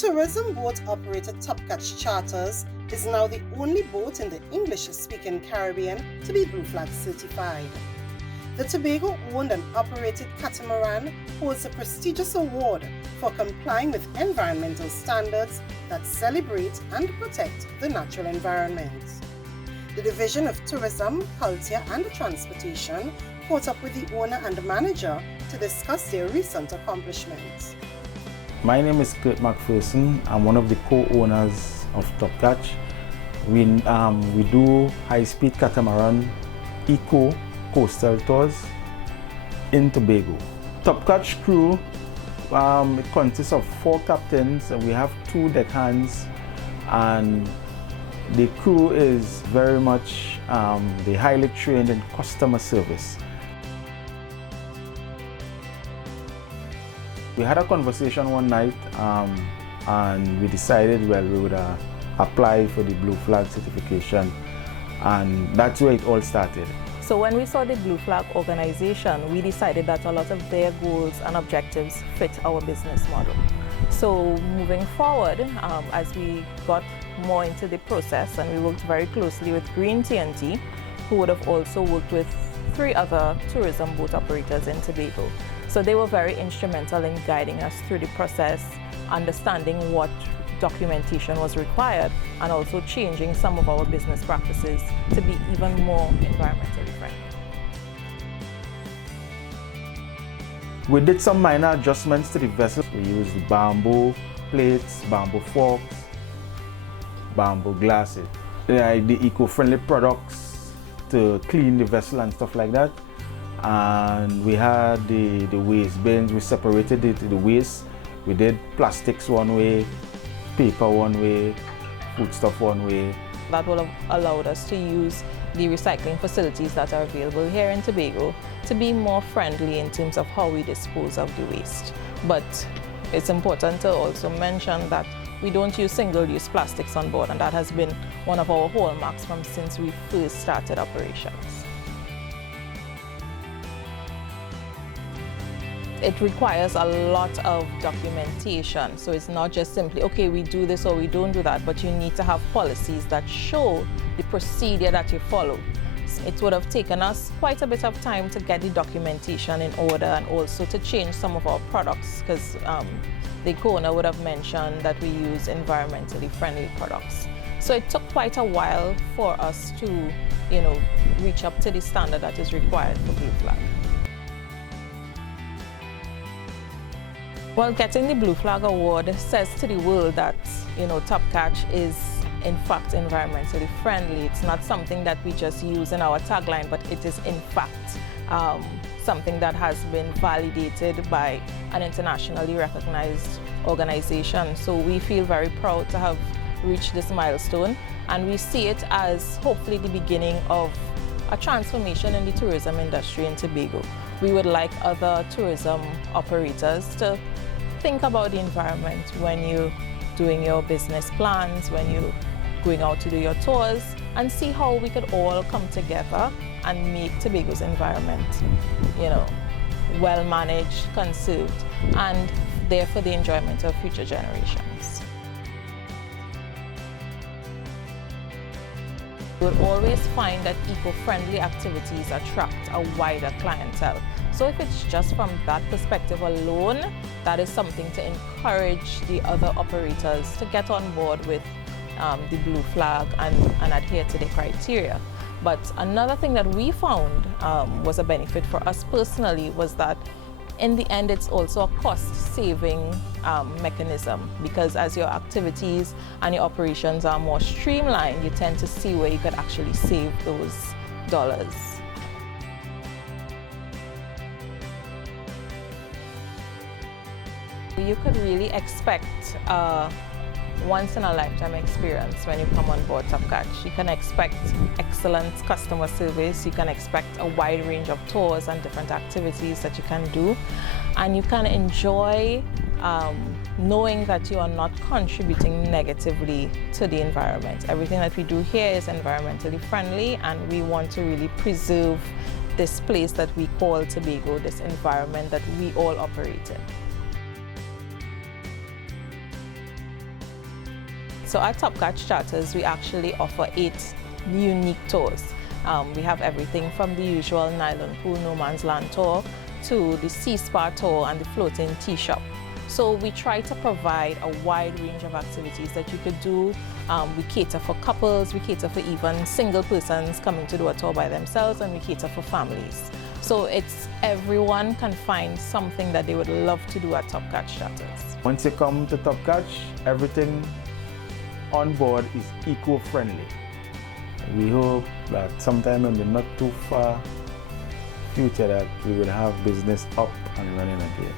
Tourism boat operator Topcatch Charters is now the only boat in the English-speaking Caribbean to be Blue Flag certified. The Tobago-owned and operated catamaran holds a prestigious award for complying with environmental standards that celebrate and protect the natural environment. The Division of Tourism, Culture and Transportation caught up with the owner and manager to discuss their recent accomplishments. My name is Kurt McPherson. I'm one of the co-owners of Topcatch. We do high-speed catamaran eco coastal tours in Tobago. Topcatch crew, it consists of 4 captains and we have 2 deckhands, and the crew is very much they highly trained in customer service. We had a conversation one night and we decided, well, we would apply for the Blue Flag certification, and that's where it all started. So when we saw the Blue Flag organization, we decided that a lot of their goals and objectives fit our business model. So moving forward, as we got more into the process and we worked very closely with Green TNT, who would have also worked with 3 other tourism boat operators in Tobago. So they were very instrumental in guiding us through the process, understanding what documentation was required, and also changing some of our business practices to be even more environmentally friendly. We did some minor adjustments to the vessel. We used bamboo plates, bamboo forks, bamboo glasses, the eco-friendly products to clean the vessel and stuff like that. And we had the waste bins. We separated the waste. We did plastics one way, paper one way, foodstuff one way. That will have allowed us to use the recycling facilities that are available here in Tobago to be more friendly in terms of how we dispose of the waste. But it's important to also mention that we don't use single-use plastics on board, and that has been one of our hallmarks since we first started operations. It requires a lot of documentation, so it's not just simply, okay, we do this or we don't do that, but you need to have policies that show the procedure that you follow. It would have taken us quite a bit of time to get the documentation in order and also to change some of our products, because the co-owner would have mentioned that we use environmentally friendly products. So it took quite a while for us to, reach up to the standard that is required for Blue Flag. Well, getting the Blue Flag Award says to the world that, Topcatch is in fact environmentally friendly. It's not something that we just use in our tagline, but it is in fact something that has been validated by an internationally recognized organization. So we feel very proud to have reached this milestone, and we see it as hopefully the beginning of a transformation in the tourism industry in Tobago. We would like other tourism operators to think about the environment when you're doing your business plans, when you're going out to do your tours, and see how we could all come together and make Tobago's environment, well managed, conserved, and there for the enjoyment of future generations. You'll always find that eco-friendly activities attract a wider clientele. So if it's just from that perspective alone, that is something to encourage the other operators to get on board with the Blue Flag and adhere to the criteria. But another thing that we found was a benefit for us personally was that in the end, it's also a cost-saving mechanism, because as your activities and your operations are more streamlined, you tend to see where you could actually save those dollars. You could really expect once-in-a-lifetime experience when you come on board Topcatch. You can expect excellent customer service, you can expect a wide range of tours and different activities that you can do, and you can enjoy knowing that you are not contributing negatively to the environment. Everything that we do here is environmentally friendly, and we want to really preserve this place that we call Tobago, this environment that we all operate in. So at Top Catch Charters, we actually offer 8 unique tours. We have everything from the usual nylon pool no man's land tour to the sea spa tour and the floating tea shop. So we try to provide a wide range of activities that you could do. We cater for couples, we cater for even single persons coming to do a tour by themselves, and we cater for families. So it's everyone can find something that they would love to do at Top Catch Charters. Once you come to Top Catch, everything on board is eco-friendly. We hope that sometime in the not too far future that we will have business up and running again.